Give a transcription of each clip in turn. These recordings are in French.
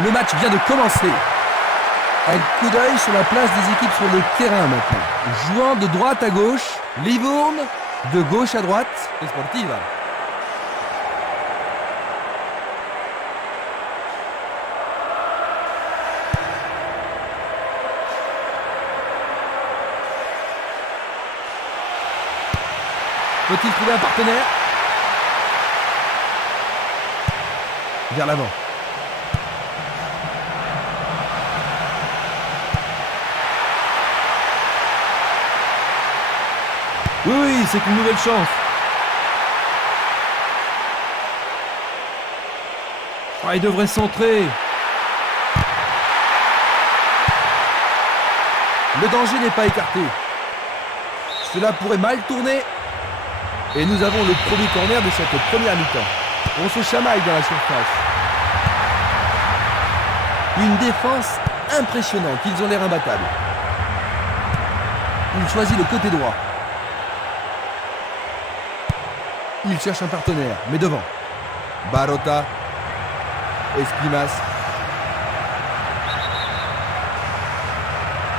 Le match vient de commencer. Un coup d'œil sur la place des équipes sur le terrain maintenant. Jouant de droite à gauche, Livourne de gauche à droite, Sportiva. Peut-il trouver un partenaire? Vers l'avant. Oui, c'est une nouvelle chance. Il devrait centrer. Le danger n'est pas écarté. Cela pourrait mal tourner. Et nous avons le premier corner de cette première mi-temps. On se chamaille dans la surface. Une défense impressionnante. Ils ont l'air imbattables. Il choisit le côté droit. Il cherche un partenaire, mais devant. Barota. Esquimas.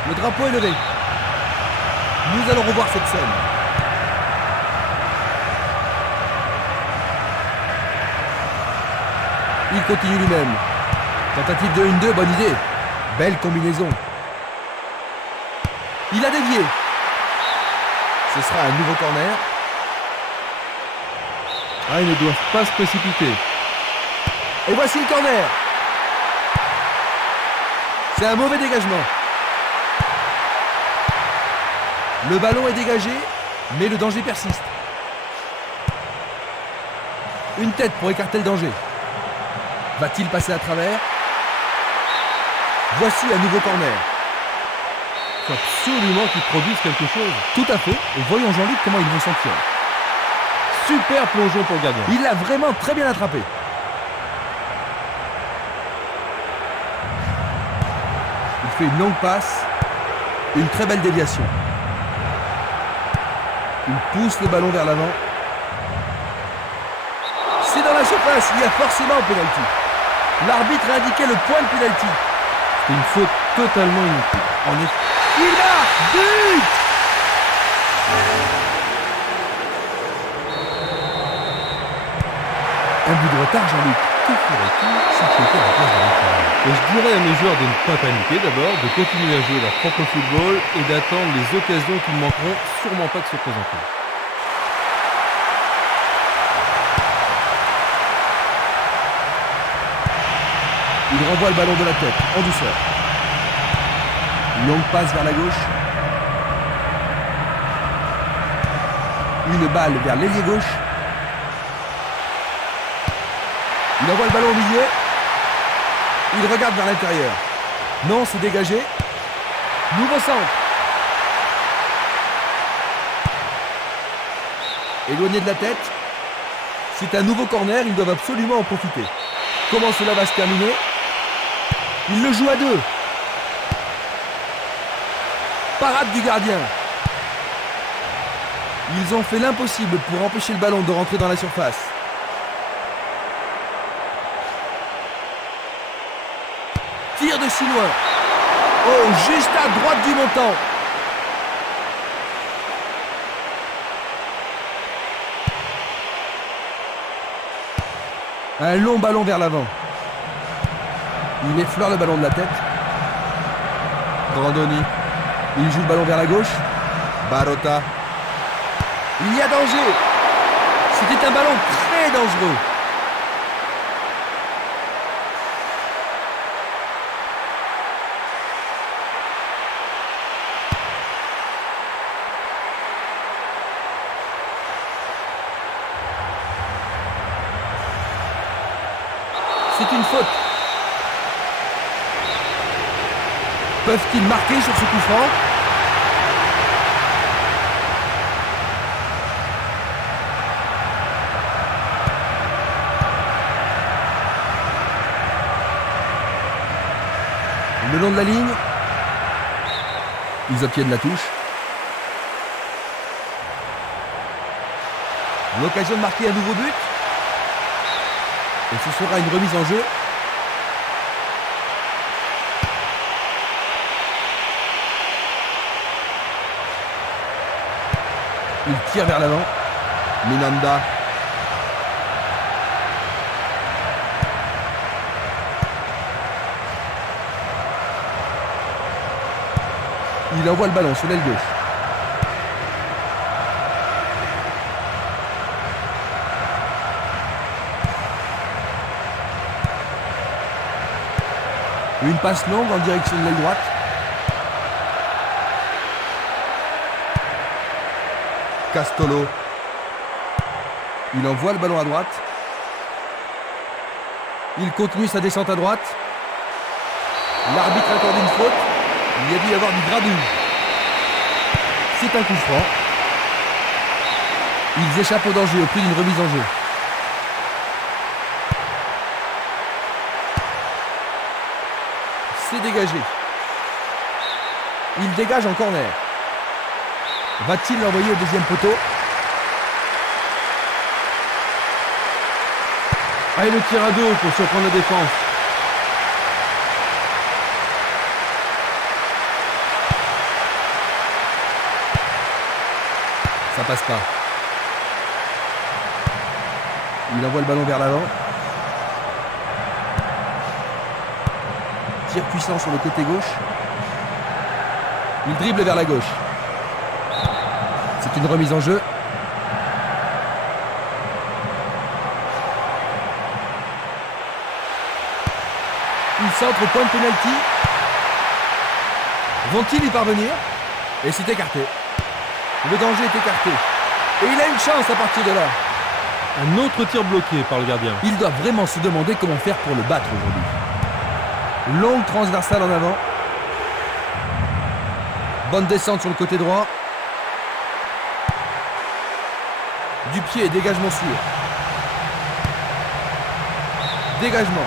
Le drapeau est levé. Nous allons revoir cette scène. Il continue lui-même. Tentative de 1-2, bonne idée. Belle combinaison. Il a dévié. Ce sera un nouveau corner. Ils ne doivent pas se précipiter. Et voici le corner. C'est un mauvais dégagement. Le ballon est dégagé, mais le danger persiste. Une tête pour écarter le danger. Va-t-il passer à travers? Voici un nouveau corner. Il faut absolument qu'ils produisent quelque chose. Tout à fait. Et voyons Jean-Luc comment ils vont s'en tirer. Super plongeon pour le gardien. Il l'a vraiment très bien attrapé. Il fait une longue passe. Une très belle déviation. Il pousse le ballon vers l'avant. C'est dans la surface. Il y a forcément un pénalty. L'arbitre a indiqué le point de pénalty. C'est une faute totalement inutile. En effet. Il marque! But! Un but de retard, Jean-Luc. Que ferait-il si tu étais à la place de l'entraîneur? Et je dirais à mes joueurs de ne pas paniquer d'abord, de continuer à jouer leur propre football et d'attendre les occasions qui ne manqueront sûrement pas de se présenter. Il renvoie le ballon de la tête, en douceur. Longue passe vers la gauche. Une balle vers l'ailier gauche. Il envoie le ballon au milieu. Il regarde vers l'intérieur. Non, c'est dégagé. Nouveau centre. Éloigné de la tête. C'est un nouveau corner, ils doivent absolument en profiter. Comment cela va se terminer? Il le joue à deux. Parade du gardien. Ils ont fait l'impossible pour empêcher le ballon de rentrer dans la surface. Tir de si loin. Oh, juste à droite du montant. Un long ballon vers l'avant. Il effleure le ballon de la tête. Grandoni. Il joue le ballon vers la gauche. Barota. Il y a danger. C'était un ballon très dangereux. C'est une faute. Peuvent-ils marquer sur ce coup franc? Le long de la ligne, ils obtiennent la touche. L'occasion de marquer un nouveau but. Et ce sera une remise en jeu. Il tire vers l'avant. Minanda. Il envoie le ballon sur l'aile gauche. Une passe longue en direction de l'aile droite. Castolo. Il envoie le ballon à droite. Il continue sa descente à droite. L'arbitre accorde une faute. Il y a dû y avoir du grabuge. C'est un coup franc. Ils échappent au danger au prix d'une remise en jeu. C'est dégagé. Il dégage en corner. Va-t-il l'envoyer au deuxième poteau? Allez, le tir à deux pour surprendre la défense. Ça passe pas. Il envoie le ballon vers l'avant. Tir puissant sur le côté gauche. Il dribble vers la gauche. C'est une remise en jeu. Il centre au point de pénalty. Vont-ils y parvenir? Et c'est écarté. Le danger est écarté. Et il a une chance à partir de là. Un autre tir bloqué par le gardien. Il doit vraiment se demander comment faire pour le battre aujourd'hui. Longue transversale en avant. Bonne descente sur le côté droit. Du pied et dégagement sûr. Dégagement.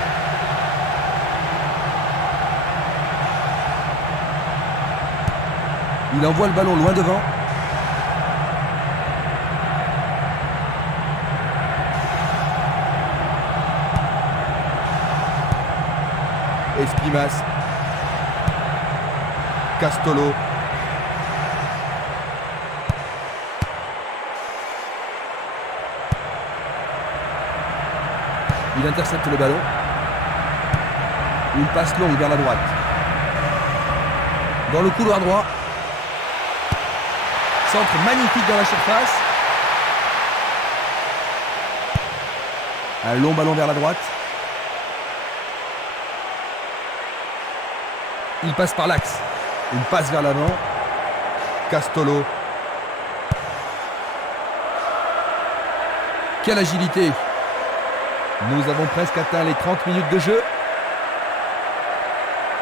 Il envoie le ballon loin devant. Espimas. Castolo. Il intercepte le ballon. Une passe longue vers la droite. Dans le couloir droit. Centre magnifique dans la surface. Un long ballon vers la droite. Il passe par l'axe. Une passe vers l'avant. Castolo. Quelle agilité! Nous avons presque atteint les 30 minutes de jeu.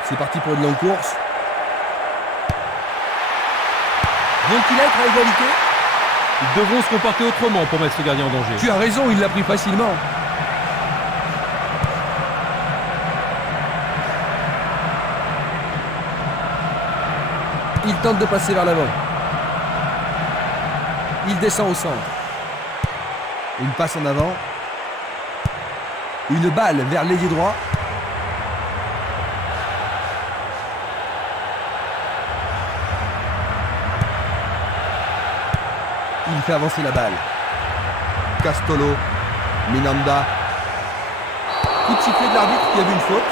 C'est parti pour une longue course. Vont-ils être à égalité? Ils devront se comporter autrement pour mettre ce gardien en danger. Tu as raison, il l'a pris facilement. Il tente de passer vers l'avant. Il descend au centre. Une passe en avant. Une balle vers l'ailier droit. Il fait avancer la balle. Castolo. Minanda. Coup de sifflet de l'arbitre qui a vu une faute.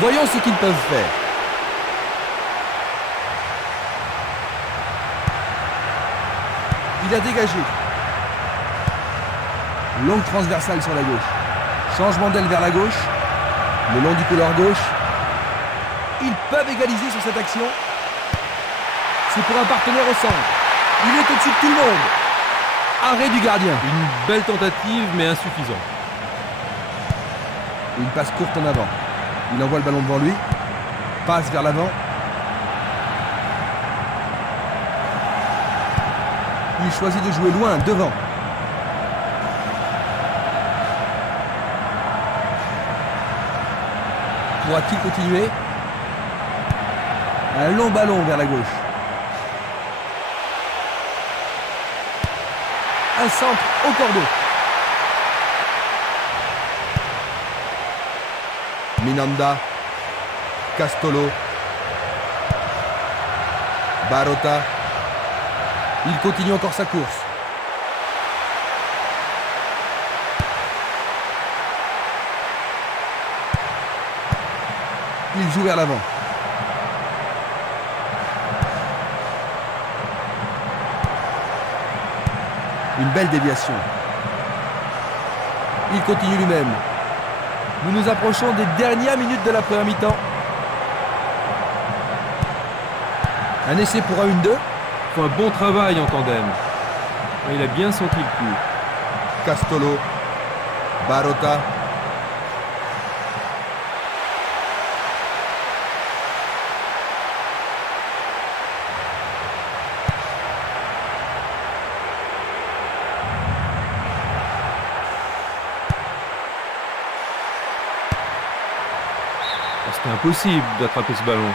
Voyons ce qu'ils peuvent faire. Il a dégagé. Longue transversale sur la gauche. Changement d'aile vers la gauche. Le long du couloir gauche. Ils peuvent égaliser sur cette action. C'est pour un partenaire au centre. Il est au-dessus de tout le monde. Arrêt du gardien. Une belle tentative mais insuffisante. Une passe courte en avant. Il envoie le ballon devant lui. Passe vers l'avant. Il choisit de jouer loin, devant. Pourra-t-il continuer? Un long ballon vers la gauche. Un centre au cordeau. Minanda. Castolo. Barota. Il continue encore sa course. Il joue vers l'avant. Une belle déviation. Il continue lui-même. Nous nous approchons des dernières minutes de la première mi-temps. Un essai pour un 1-2. Il faut un bon travail en tandem. Il a bien senti le coup. Castolo. Barota. C'était impossible d'attraper ce ballon.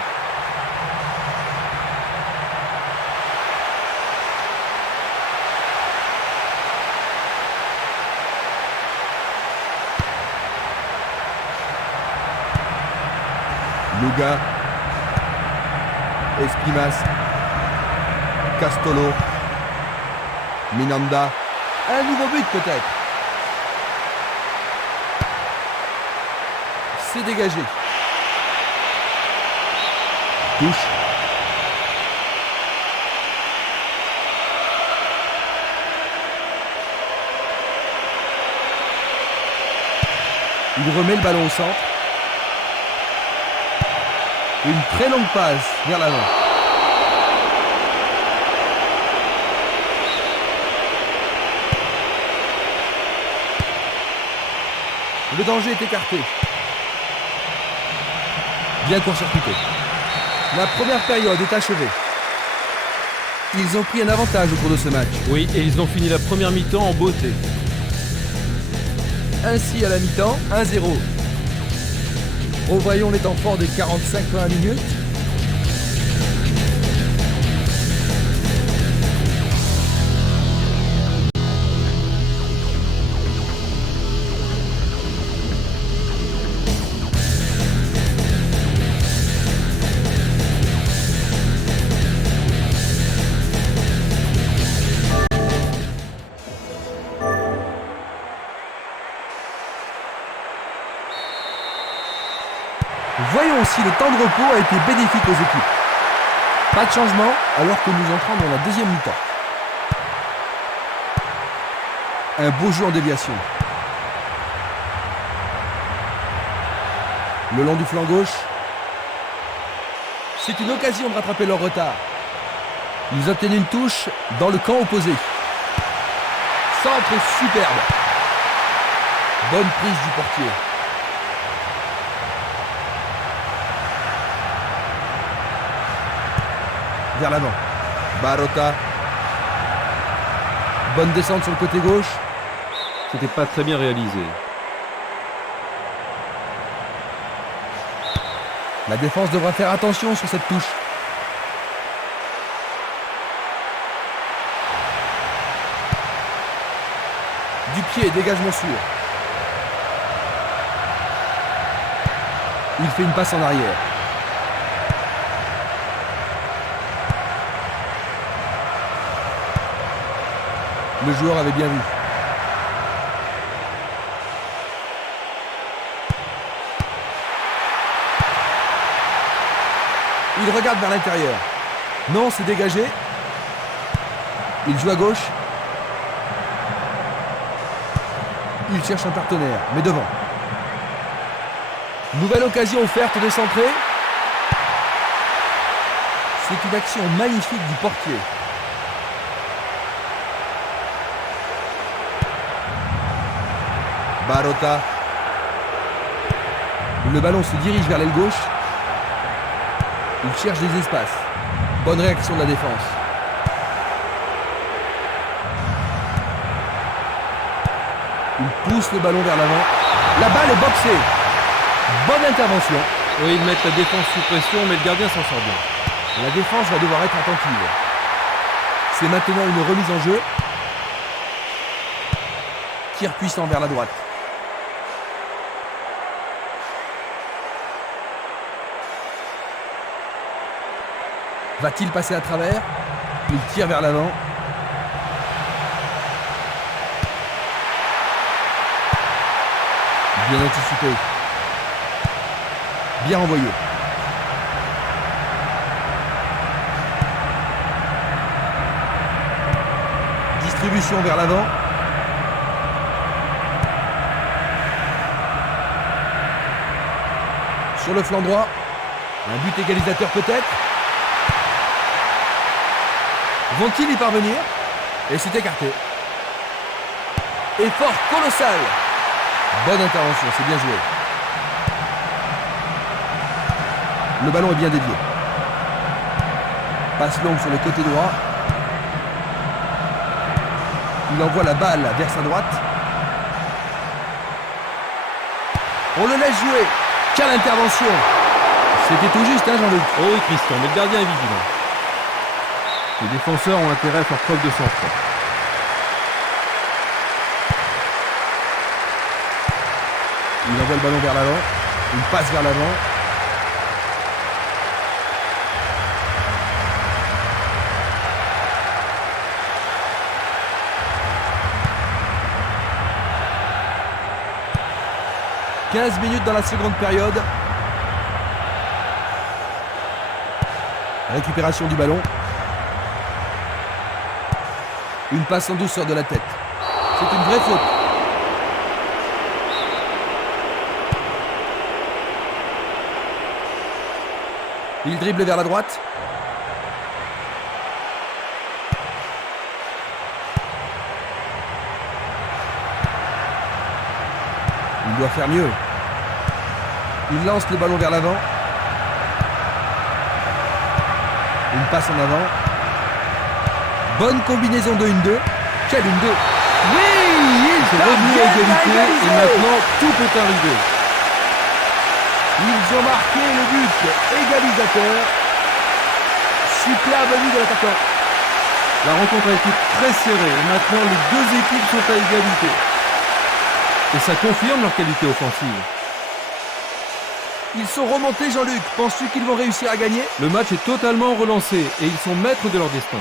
Luga. Espimas. Castolo. Minanda. Un nouveau but peut-être. C'est dégagé. Touche. Il remet le ballon au centre. Une très longue passe vers l'avant. Le danger est écarté. Bien court-circuité. La première période est achevée. Ils ont pris un avantage au cours de ce match. Oui, et ils ont fini la première mi-temps en beauté. Ainsi à la mi-temps, 1-0. Revoyons les temps forts des 45 premières minutes. Voyons si le temps de repos a été bénéfique aux équipes. Pas de changement alors que nous entrons dans la deuxième mi-temps. Un beau jeu en déviation. Le long du flanc gauche. C'est une occasion de rattraper leur retard. Ils obtiennent une touche dans le camp opposé. Centre superbe. Bonne prise du portier. Vers l'avant. Barota. Bonne descente sur le côté gauche. C'était pas très bien réalisé. La défense devra faire attention sur cette touche. Du pied, dégagement sûr. Il fait une passe en arrière. Le joueur avait bien vu. Il regarde vers l'intérieur. Non, c'est dégagé. Il joue à gauche. Il cherche un partenaire, mais devant. Nouvelle occasion offerte de centrer. C'est une action magnifique du portier. Barota. Le ballon se dirige vers l'aile gauche. Il cherche des espaces. Bonne réaction de la défense. Il pousse le ballon vers l'avant. La balle est boxée. Bonne intervention. Oui, ils mettent la défense sous pression, mais le gardien s'en sort bien. La défense va devoir être attentive. C'est maintenant une remise en jeu. Tir puissant vers la droite. Va-t-il passer à travers? Il tire vers l'avant. Bien anticipé. Bien envoyé. Distribution vers l'avant. Sur le flanc droit. Un but égalisateur peut-être. Vont-ils y parvenir? Et c'est écarté. Effort colossal. Bonne intervention, c'est bien joué. Le ballon est bien dévié. Passe longue sur le côté droit. Il envoie la balle vers sa droite. On le laisse jouer. Quelle intervention! C'était tout juste, hein, Jean-Luc? Oh oui, Christian, mais le gardien est vigilant. Les défenseurs ont intérêt à faire preuve de sang-froid. Il envoie le ballon vers l'avant. Il passe vers l'avant. « 15 minutes dans la seconde période. Récupération du ballon. Une passe en douceur de la tête. C'est une vraie faute. Il dribble vers la droite. Il doit faire mieux. Il lance le ballon vers l'avant. Une passe en avant. Bonne combinaison de 1-2. Quel 1-2! Oui, ils sont revenus à égalité et maintenant tout peut arriver. Ils ont marqué le but égalisateur. Superbe but de l'attaquant. La rencontre a été très serrée et maintenant les deux équipes sont à égalité. Et ça confirme leur qualité offensive. Ils sont remontés, Jean-Luc. Penses-tu qu'ils vont réussir à gagner? Le match est totalement relancé et ils sont maîtres de leur destin.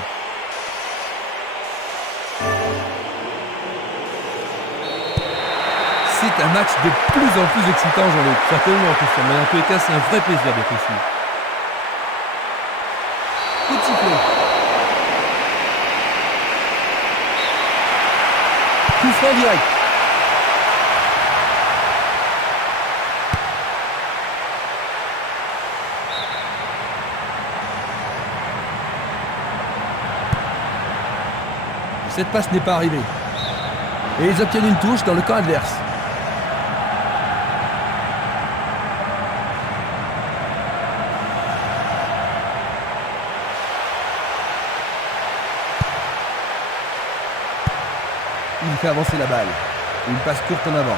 C'est un match de plus en plus excitant, Jean-Luc. Certainement, Christian, mais en tous les cas, c'est un vrai plaisir d'être ici. Coup de sifflet. Coup franc direct. Cette passe n'est pas arrivée. Et ils obtiennent une touche dans le camp adverse. Il fait avancer la balle. Une passe courte en avant.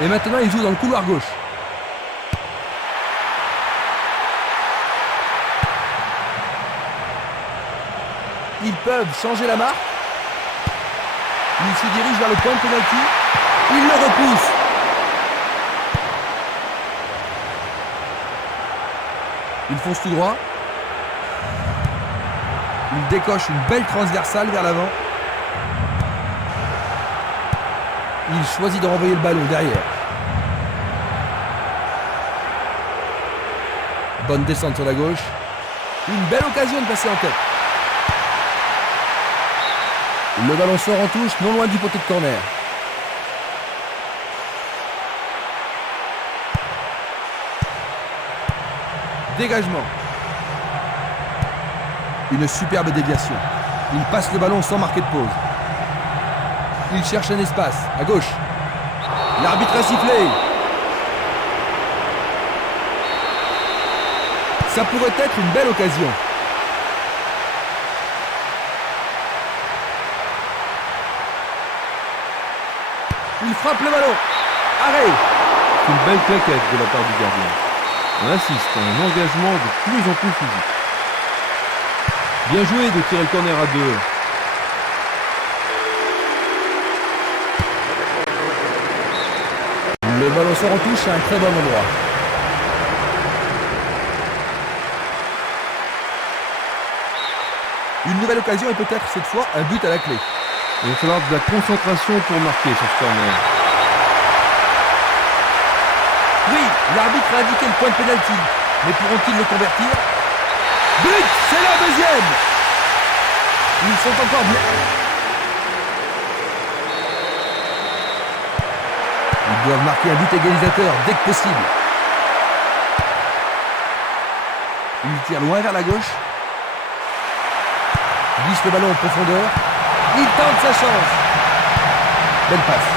Et maintenant, il joue dans le couloir gauche. Ils peuvent changer la marque. Il se dirige vers le point de pénalty. Il le repousse. Il fonce tout droit. Il décoche une belle transversale vers l'avant. Il choisit de renvoyer le ballon derrière. Bonne descente sur la gauche. Une belle occasion de passer en tête. Le ballon sort en touche, non loin du poteau de corner. Dégagement. Une superbe déviation. Il passe le ballon sans marquer de pause. Il cherche un espace, à gauche. L'arbitre a sifflé. Ça pourrait être une belle occasion. Il frappe le ballon. Arrêt. C'est une belle claquette de la part du gardien. On assiste à un engagement de plus en plus physique. Bien joué de tirer le corner à 2. Le ballon sort en touche à un très bon endroit. Une nouvelle occasion et peut-être cette fois un but à la clé. Il va falloir de la concentration pour marquer sur ce corner. Oui, l'arbitre a indiqué le point de pénalty. Mais pourront-ils le convertir? But! C'est la deuxième! Ils sont encore bien. Ils doivent marquer un but égalisateur dès que possible. Il tire loin vers la gauche. Glisse le ballon en profondeur. Il tente sa chance. Belle passe.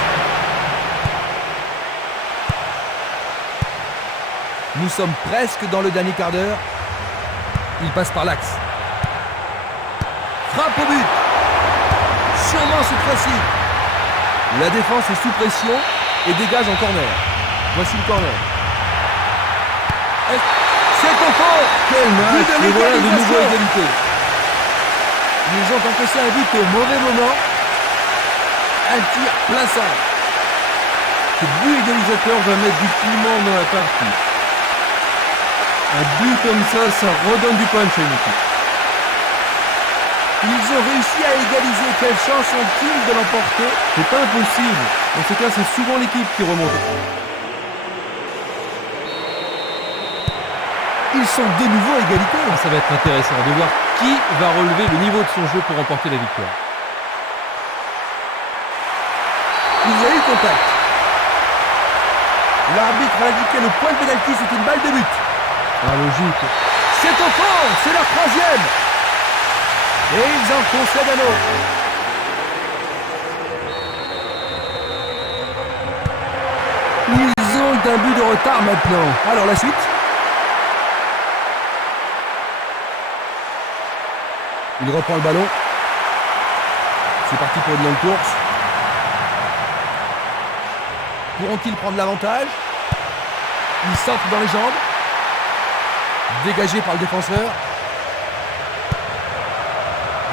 Nous sommes presque dans le dernier quart d'heure. Il passe par l'axe. Frappe au but. Sûrement cette fois-ci. La défense est sous pression et dégage en corner. Voici le corner. C'est au fond. Quel match! But de Et voilà de nouveau l'égalisation. égalité. Ils ont encaissé un but au mauvais moment. Un tir plein centre. Ce but égalisateur va mettre du piment dans la partie. Un but comme ça redonne du punch à une équipe. Ils ont réussi à égaliser. Quelle chance ont-ils de l'emporter? C'est pas impossible. Dans ce cas, c'est souvent l'équipe qui remonte. Ils sont de nouveau à égalité. Ah, ça va être intéressant de voir qui va relever le niveau de son jeu pour remporter la victoire. Il y a eu contact. L'arbitre a indiqué le point de pénalty, c'est une balle de but. Ah, logique. C'est au fond, c'est leur troisième. Et ils en concèdent un autre. Ils ont un but de retard maintenant. Alors la suite. Il reprend le ballon. C'est parti pour une longue course. Pourront-ils prendre l'avantage? Il centre dans les jambes. Dégagé par le défenseur.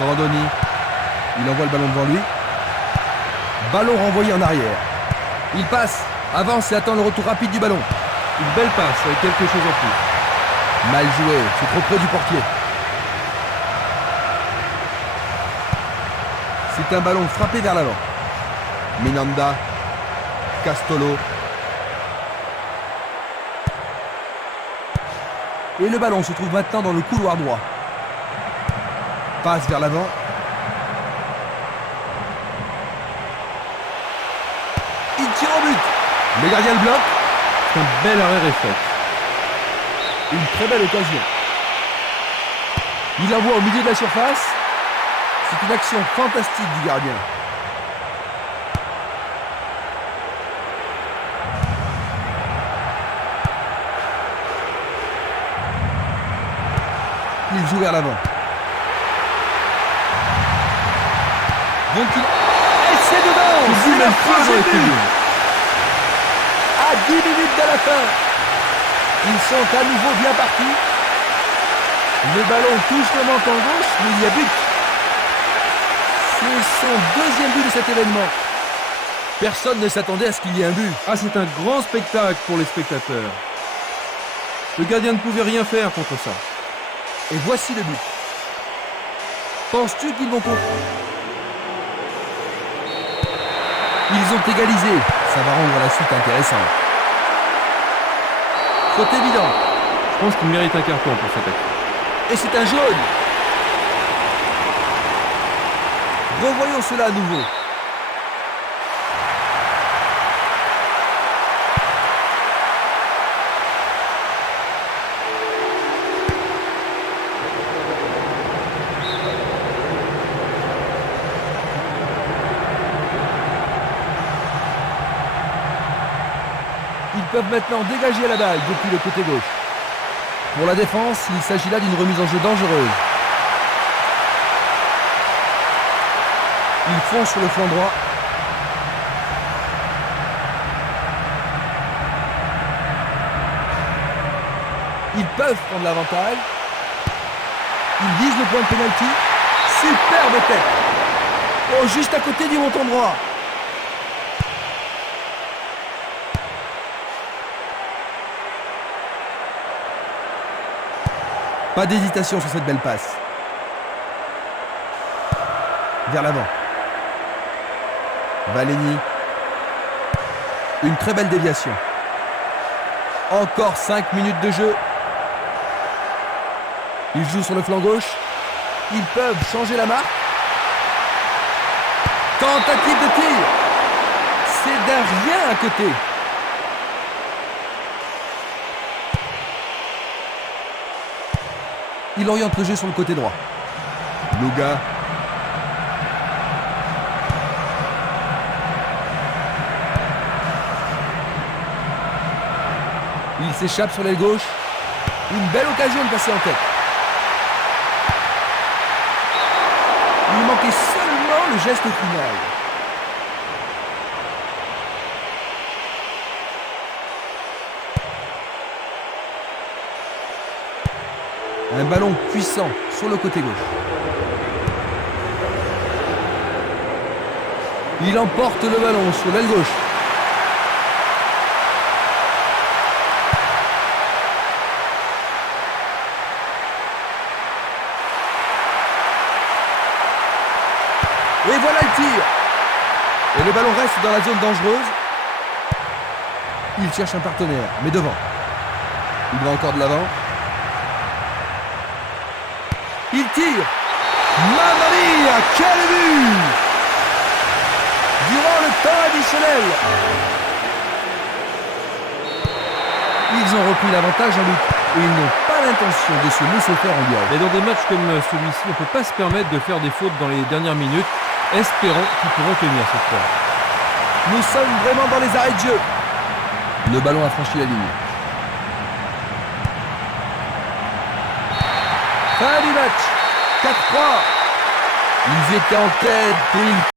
Grandoni. Il envoie le ballon devant lui. Ballon renvoyé en arrière. Il passe, avance et attend le retour rapide du ballon. Une belle passe avec quelque chose en plus. Mal joué, c'est trop près du portier. C'est un ballon frappé vers l'avant. Minanda. Castolo. Et le ballon se trouve maintenant dans le couloir droit. Passe vers l'avant. Il tire au but. Le gardien le bloque. C'est un bel arrêt réflexe. Une très belle occasion. Il envoie au milieu de la surface. C'est une action fantastique du gardien. Il joue vers l'avant. Vont-ils... Et c'est dedans! C'est leur troisième but! À 10 minutes de la fin, ils sont à nouveau bien partis. Le ballon touche le menton gauche, mais il y a but. C'est son deuxième but de cet événement. Personne ne s'attendait à ce qu'il y ait un but. Ah, c'est un grand spectacle pour les spectateurs. Le gardien ne pouvait rien faire contre ça. Et voici le but. Penses-tu qu'ils vont contre? Ils ont égalisé. Ça va rendre la suite intéressante. Faute évidente. Je pense qu'il mérite un carton pour cette action. Et c'est un jaune. Revoyons cela à nouveau. Ils peuvent maintenant dégager la balle depuis le côté gauche. Pour la défense, il s'agit là d'une remise en jeu dangereuse. Ils foncent sur le flanc droit. Ils peuvent prendre l'avantage. Ils visent le point de pénalty. Superbe tête. Oh, juste à côté du montant droit. Pas d'hésitation sur cette belle passe. vers l'avant. Valeni. Une très belle déviation. Encore 5 minutes de jeu. Ils jouent sur le flanc gauche. Ils peuvent changer la marque. Tentative de tir. C'est d'un rien à côté. Il oriente le jeu sur le côté droit. Louga. Il s'échappe sur l'aile gauche. Une belle occasion de passer en tête. Il manquait seulement le geste final. Un ballon puissant sur le côté gauche. Il emporte le ballon sur l'aile gauche. Et voilà le tir. Et le ballon reste dans la zone dangereuse. Il cherche un partenaire, mais devant. Il va encore de l'avant. Il tire. Mamma mia, quel but! Durant le temps additionnel. Ils ont repris l'avantage en lutte. Et ils n'ont pas l'intention de se laisser faire en duel. Et dans des matchs comme celui-ci, on ne peut pas se permettre de faire des fautes dans les dernières minutes. Espérons qu'ils pourront tenir cette fois. Nous sommes vraiment dans les arrêts de jeu. Le ballon a franchi la ligne. Fin du match. 4-3. Ils étaient en tête et ils